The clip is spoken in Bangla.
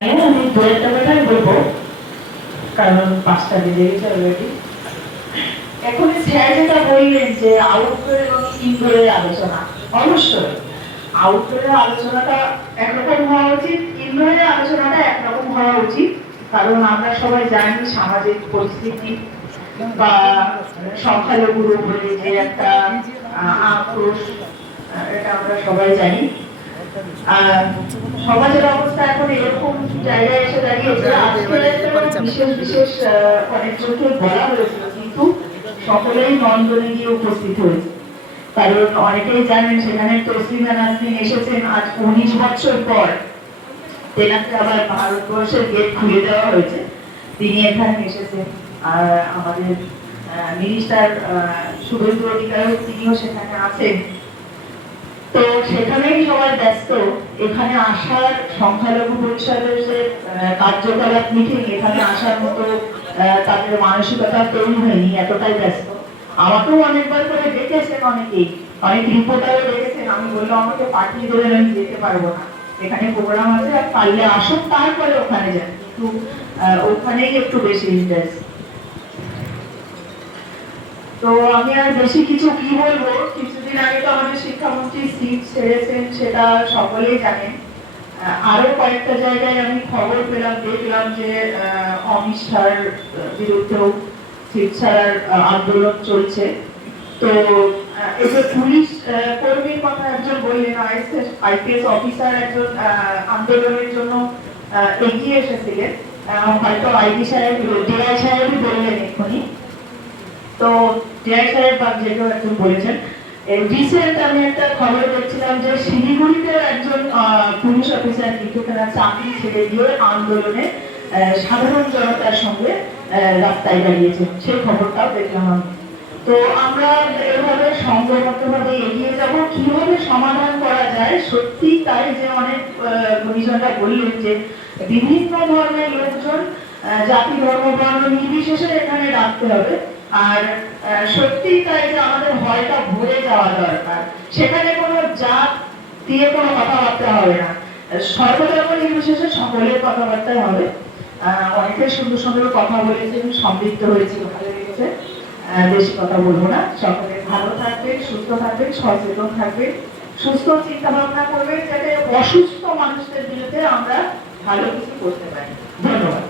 আমি দু একটা কথাই বলবো, কারণ 5টা বেজে গেছে অলরেডি। এখন স্যার যেটা বললেন যে আউটডোর এবং ইনডোরের আলোচনা, অবশ্যই আউটডোরের আলোচনাটা একরকম হওয়া উচিত, ইনডোরের আলোচনাটা একরকম হওয়া উচিত। কারণ আমরা সবাই জানি সামাজিক পরিস্থিতি বা সংখ্যালঘুর উপরে যে একটা আক্রোশ, এটা আমরা সবাই জানি। সমাজের অবস্থা এখন এরকম জায়গায় এসে দাঁড়িয়েছে। বিশেষ বিশেষ অনেকজনকে বলা হয়েছিল, কিন্তু সকলেই নন্দনে গিয়ে উপস্থিত হয়েছে। কারণ অনেকেই জানেন সেখানে তসলিমা নাসরিন এসেছেন আজ 19 বছর পর। তেনাকে আবার ভারতবর্ষের গেট খুলে দেওয়া হয়েছে, তিনি এখানে এসেছেন। আর আমাদের মিনিস্টার শুভেন্দু অধিকারী তিনিও সেখানে আছেন। তো সেখানেই সবাই ব্যস্ত। এখানে আসার সংখ্যালঘু পরিষদের যে কার্যকলাপ মিটিং, এখানে আসার মতো তাদের মানসিকতা তৈরি হয়নি, এতটাই ব্যস্ত। আমাকেও অনেকবার করে ডেকেছেন অনেকেই, অনেক রিপোর্টারও ডেকেছেন। আমি বললাম আমাকে পাঠিয়ে দেবেন, আমি যেতে পারবো না, এখানে প্রোগ্রাম আছে, আর পারলে আসুন তারপরে ওখানে যান। কিন্তু ওখানেই একটু বেশি ইন্টারেস্ট। তো আমি আর বেশি কিছু কি বলবো। কিছুদিন আগে তো আমাদের শিক্ষামন্ত্রী সিট ছেড়েছেন, সেটা সকলেই জানেন। আরো কয়েকটা জায়গায় আমি খবর পেলাম, দেখলাম যে অমিত শাহর বিরুদ্ধেও সিট ছাড়ার আন্দোলন চলছে। তো এই যে পুলিশ কর্মীর কথা একজন বললেন, আইপিএস অফিসার একজন আন্দোলনের জন্য এগিয়ে এসেছিলেন, হয়তো আইডি সাহেব ডিআই সাহেবই বললেন এক্ষুনি। তো ডিআই সাহেব বা যে কেউ একজন বলেছেন। রিসেন্ট আমি একটা খবর দেখছিলাম যে শিলিগুড়িতে একজন পুলিশ অফিসার কিন্তু তারা চাকরি ছেড়ে দিয়ে আন্দোলনে সাধারণ জনতার সঙ্গে রাস্তায় দাঁড়িয়েছেন, সেই খবরটাও দেখলাম আমি। তো আমরা এভাবে সংঘবদ্ধভাবে এগিয়ে যাব, কিভাবে সমাধান করা যায়। সত্যি তাই যে অনেক গুণীজনরা বললেন যে বিভিন্ন ধর্মের লোকজন, জাতি ধর্ম বর্ণ নির্বিশেষে এখানে রাখতে হবে। আর সত্যি তাই যে আমাদের ভয়টা ভরে যাওয়া দরকার। সেখানে কোনো জাত দিয়ে কোনো কথাবার্তা হবে না, সর্বধর্ম নির্বিশেষে সকলের কথাবার্তাই হবে। অনেকে সুন্দর সুন্দর কথা বলেছেন, সমৃদ্ধ হয়েছিল, ভালো লেগেছে। বেশি কথা বলবো না। সকলে ভালো থাকবেন, সুস্থ থাকবেন, সচেতন থাকবেন, সুস্থ চিন্তা ভাবনা করবেন, যাতে অসুস্থ মানুষদের বিরুদ্ধে আমরা ভালো কিছু করতে পারি। ধন্যবাদ।